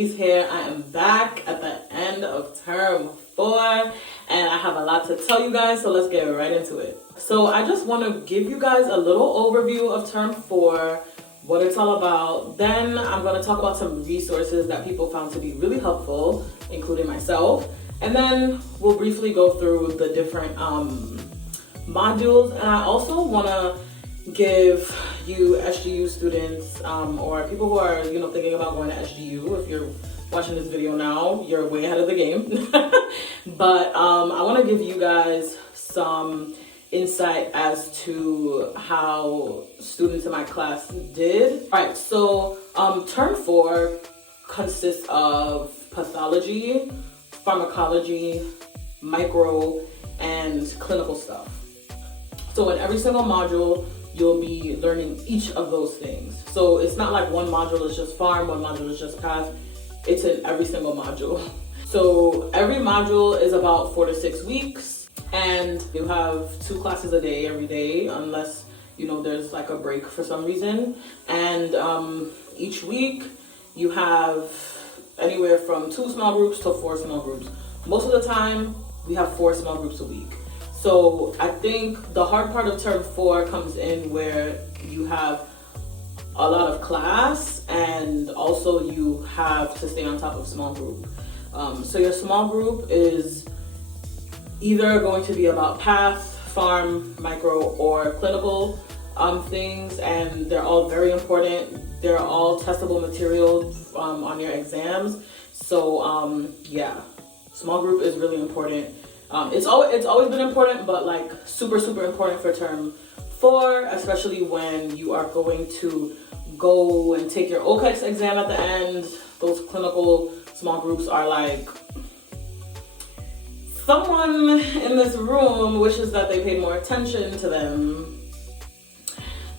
Denise here. I am back at the end of term 4 and I have a lot to tell you guys, so let's get right into it. So I just want to give you guys a little overview of term 4, what it's all about. Then I'm going to talk about some resources that people found to be really helpful, including myself. And then we'll briefly go through the different modules. And I also want to give you SGU students or people who are thinking about going to SGU. If you're watching this video now, you're way ahead of the game. But I want to give you guys some insight as to how students in my class did. All right, so term 4 consists of pathology, pharmacology, micro, and clinical stuff. So in every single module, you'll be learning each of those things. So it's not like one module is just pharm, one module is just path. It's in every single module. So every module is about 4 to 6 weeks, and you have 2 classes a day every day, unless there's like a break for some reason. And each week you have anywhere from 2 small groups to 4 small groups. Most of the time we have 4 small groups a week. So I think the hard part of term 4 comes in where you have a lot of class and also you have to stay on top of small group. So your small group is either going to be about path, pharm, micro, or clinical things, and they're all very important. They're all testable material on your exams. So yeah, small group is really important. It's always been important, but like super important for term 4, especially when you are going to go and take your OCEX exam at the end. Those clinical small groups are like, someone in this room wishes that they paid more attention to them,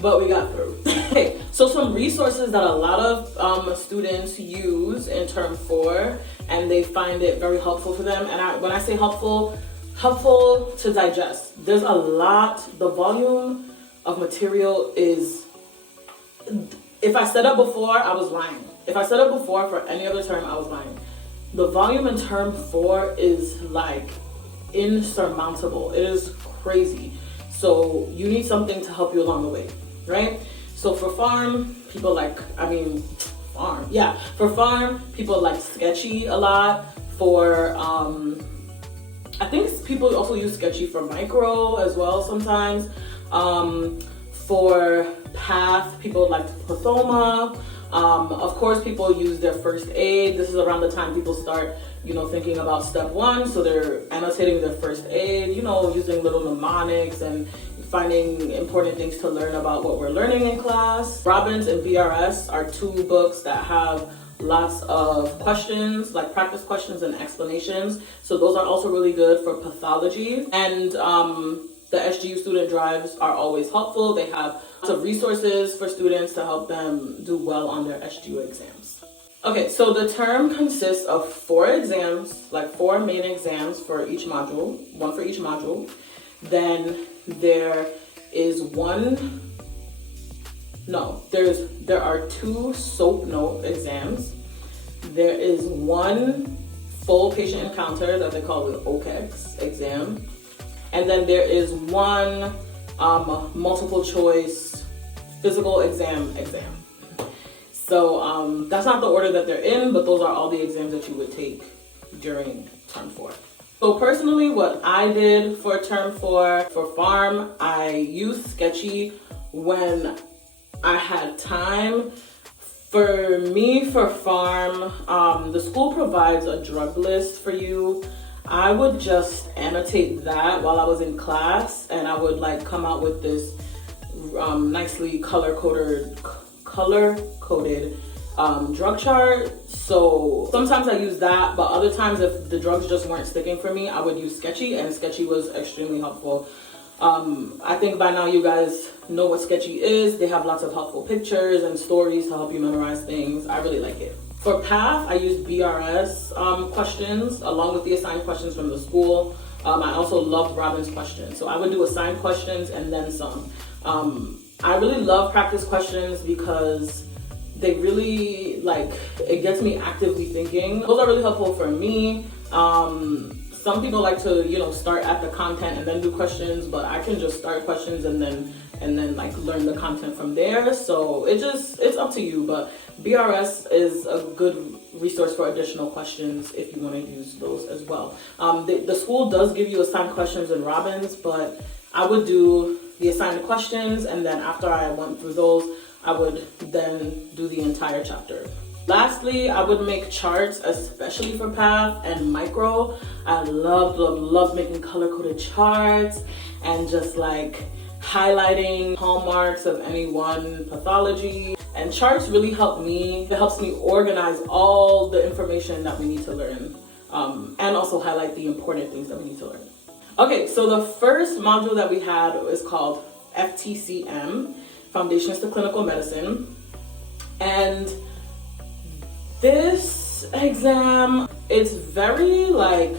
but we got through. Okay, so some resources that a lot of students use in term 4, and they find it very helpful for them. And when I say helpful to digest, there's a lot. The volume of material is, if I said it before, I was lying. If I said it before for any other term, I was lying. The volume in term 4 is like insurmountable. It is crazy. So you need something to help you along the way, right? So for pharm, people like, for pharm, people like Sketchy a lot. For, I think people also use Sketchy for micro as well sometimes. For path, people like Pathoma. Of course, people use their first aid. This is around the time people start, thinking about step 1. So they're annotating their first aid, using little mnemonics and finding important things to learn about what we're learning in class. Robbins and BRS are 2 books that have lots of questions, like practice questions and explanations. So those are also really good for pathology. And the SGU student drives are always helpful. They have lots of resources for students to help them do well on their SGU exams. Okay, so the term consists of 4 exams, like 4 main exams for each module, 1 for each module. Then there are 2 SOAP note exams. There is 1 full patient encounter that they call the OCEX exam. And then there is 1 multiple choice physical exam. So that's not the order that they're in, but those are all the exams that you would take during term 4. So personally, what I did for term 4, for pharm, I used Sketchy when I had time. For me, for pharm, the school provides a drug list for you. I would just annotate that while I was in class, and I would like come out with this nicely color-coded drug chart. So sometimes I use that, but other times if the drugs just weren't sticking for me, I would use Sketchy, and Sketchy was extremely helpful. I think by now you guys know what Sketchy is. They have lots of helpful pictures and stories to help you memorize things. I really like it. For path, I use BRS questions along with the assigned questions from the school. I also loved Robin's questions. So I would do assigned questions and then some. I really love practice questions because they really like, it gets me actively thinking. Those are really helpful for me. Some people like to, you know, start at the content and then do questions, but I can just start questions and then like learn the content from there. So it's up to you, but BRS is a good resource for additional questions if you want to use those as well. The school does give you assigned questions in Robbins, but I would do the assigned questions, and then after I went through those, I would then do the entire chapter. Lastly, I would make charts, especially for Path and Micro. I love making color-coded charts and just like highlighting hallmarks of any one pathology. And charts really help me. It helps me organize all the information that we need to learn, and also highlight the important things that we need to learn. Okay, so the first module that we had is called FTCM, Foundations to Clinical Medicine. And this exam, it's very like,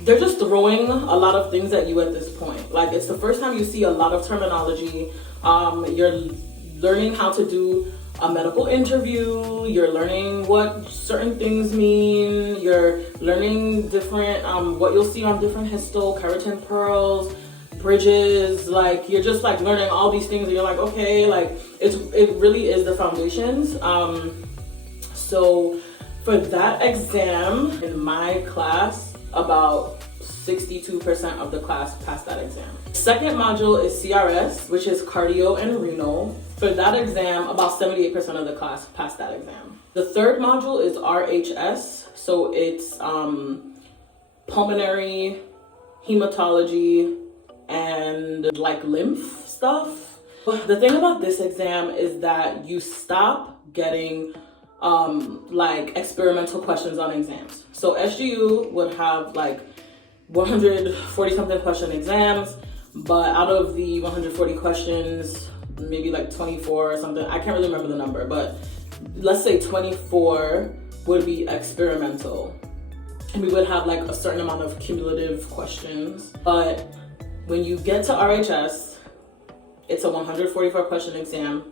they're just throwing a lot of things at you at this point. Like, it's the first time you see a lot of terminology. You're learning how to do a medical interview. You're learning what certain things mean. You're learning different, what you'll see on different histo, keratin pearls, bridges. Like, you're just like learning all these things and you're like, okay, like it really is the foundations. So for that exam, in my class, about 62% of the class passed that exam. Second module is CRS, which is cardio and renal. For that exam, about 78% of the class passed that exam. The third module is RHS, so it's pulmonary, hematology, and like lymph stuff. The thing about this exam is that you stop getting like experimental questions on exams. So SGU would have like 140 something question exams, but out of the 140 questions, maybe like 24 or something, I can't really remember the number, but let's say 24 would be experimental, and we would have like a certain amount of cumulative questions. But when you get to RHS, it's a 144 question exam.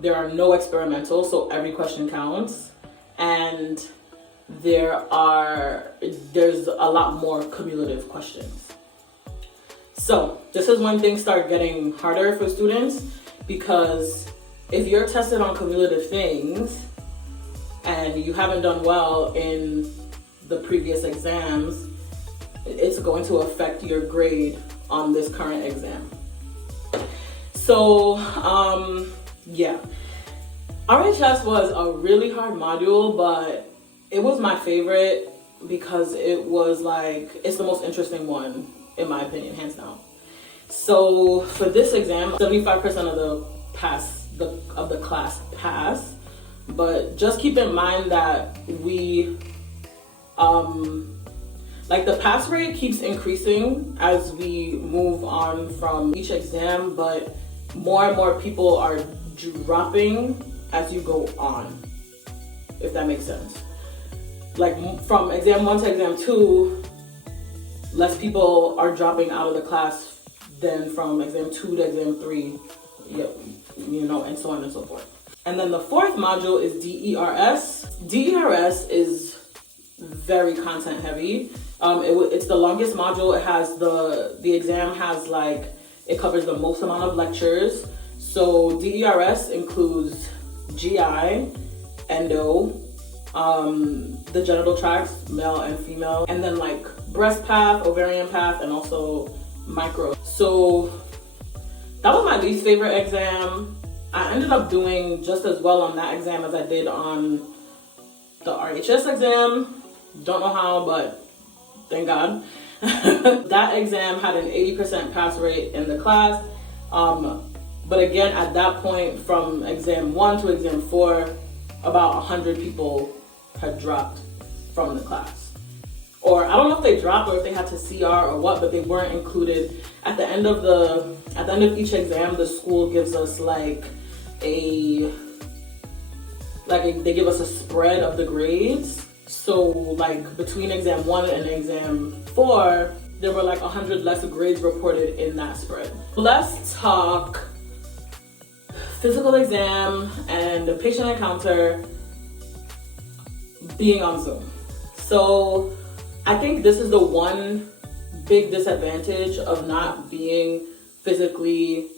There are no experimental, so every question counts, and there's a lot more cumulative questions. So this is when things start getting harder for students, because if you're tested on cumulative things and you haven't done well in the previous exams, it's going to affect your grade on this current exam. So yeah, RHS was a really hard module, but it was my favorite because it was like, it's the most interesting one in my opinion, hands down. So for this exam, 75% of the class passed, but just keep in mind that we like the pass rate keeps increasing as we move on from each exam, but more and more people are dropping as you go on, if that makes sense. Like from exam 1 to exam 2, less people are dropping out of the class than from exam 2 to exam 3, you know, and so on and so forth. And then the fourth module is DERS. DERS is very content heavy. It's the longest module. It has the exam has like, it covers the most amount of lectures. So DERS includes GI, endo, the genital tracts, male and female, and then like breast path, ovarian path, and also micro. So that was my least favorite exam. I ended up doing just as well on that exam as I did on the RHS exam. Don't know how, but thank God. That exam had an 80% pass rate in the class. But again, at that point, from exam 1 to exam 4, about 100 people had dropped from the class. Or I don't know if they dropped or if they had to CR or what, but they weren't included. At the end of each exam, the school gives us they give us a spread of the grades. So like between exam 1 and exam 4, there were like 100 less grades reported in that spread. Let's talk physical exam and the patient encounter being on Zoom. So I think this is the one big disadvantage of not being physically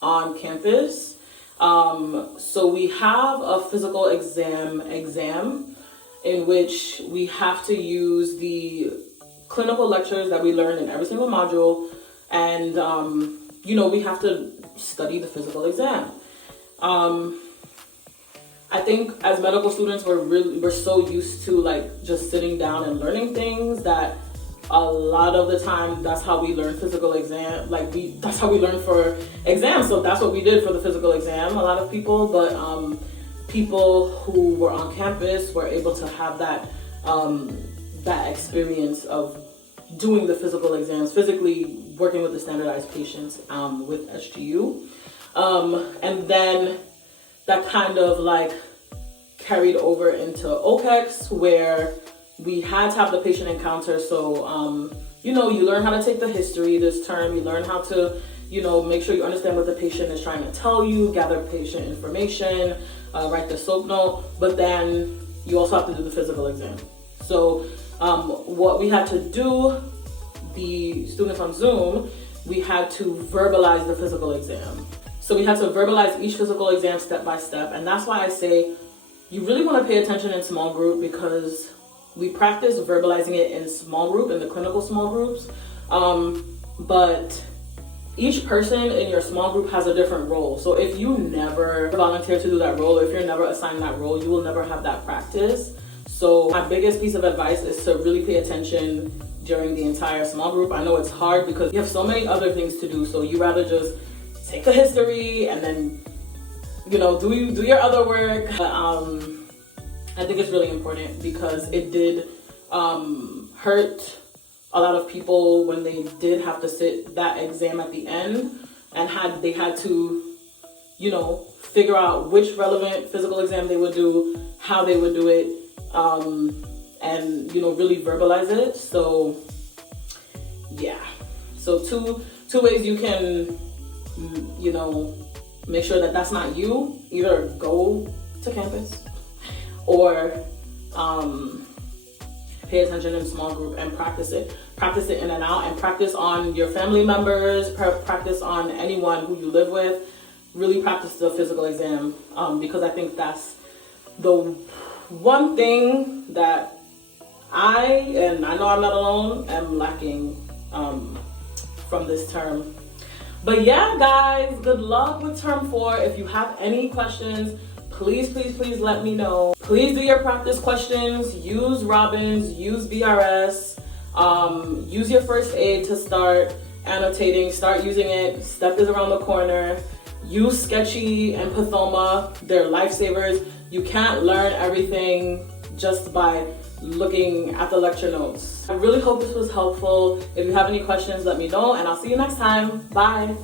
on campus. So we have a physical exam in which we have to use the clinical lectures that we learn in every single module, and we have to study the physical exam. I think as medical students, we're so used to like just sitting down and learning things that a lot of the time that's how we learn physical exam. That's how we learn for exams. So that's what we did for the physical exam. A lot of people, but people who were on campus were able to have that experience of doing the physical exams, physically working with the standardized patients with SGU. And then that kind of like carried over into OPEX, where we had to have the patient encounter. So, you learn how to take the history this term, you learn how to, make sure you understand what the patient is trying to tell you, gather patient information, write the SOAP note, but then you also have to do the physical exam. So what we had to do, the students on Zoom, we had to verbalize the physical exam. So we had to verbalize each physical exam step by step. And that's why I say you really want to pay attention in small group, because we practice verbalizing it in small group, in the clinical small groups. But each person in your small group has a different role. So if you never volunteer to do that role, if you're never assigned that role, you will never have that practice. So my biggest piece of advice is to really pay attention during the entire small group. I know it's hard because you have so many other things to do. So you rather just take the history and then, do your other work. But I think it's really important because it did hurt a lot of people when they did have to sit that exam at the end and they had to, figure out which relevant physical exam they would do, how they would do it, and really verbalize it. So yeah, so two ways you can make sure that that's not you. Either go to campus or pay attention in small group and practice it in and out, and practice on your family members, practice on anyone who you live with. Really practice the physical exam, because I think that's the one thing that I know I'm not alone, am lacking from this term. But yeah, guys, good luck with term 4. If you have any questions, please let me know. Please do your practice questions, use Robbins, use BRS, use your first aid to start annotating, start using it. Step is around the corner. Use Sketchy and Pathoma, they're lifesavers. You can't learn everything just by looking at the lecture notes. I really hope this was helpful. If you have any questions, let me know, and I'll see you next time. Bye.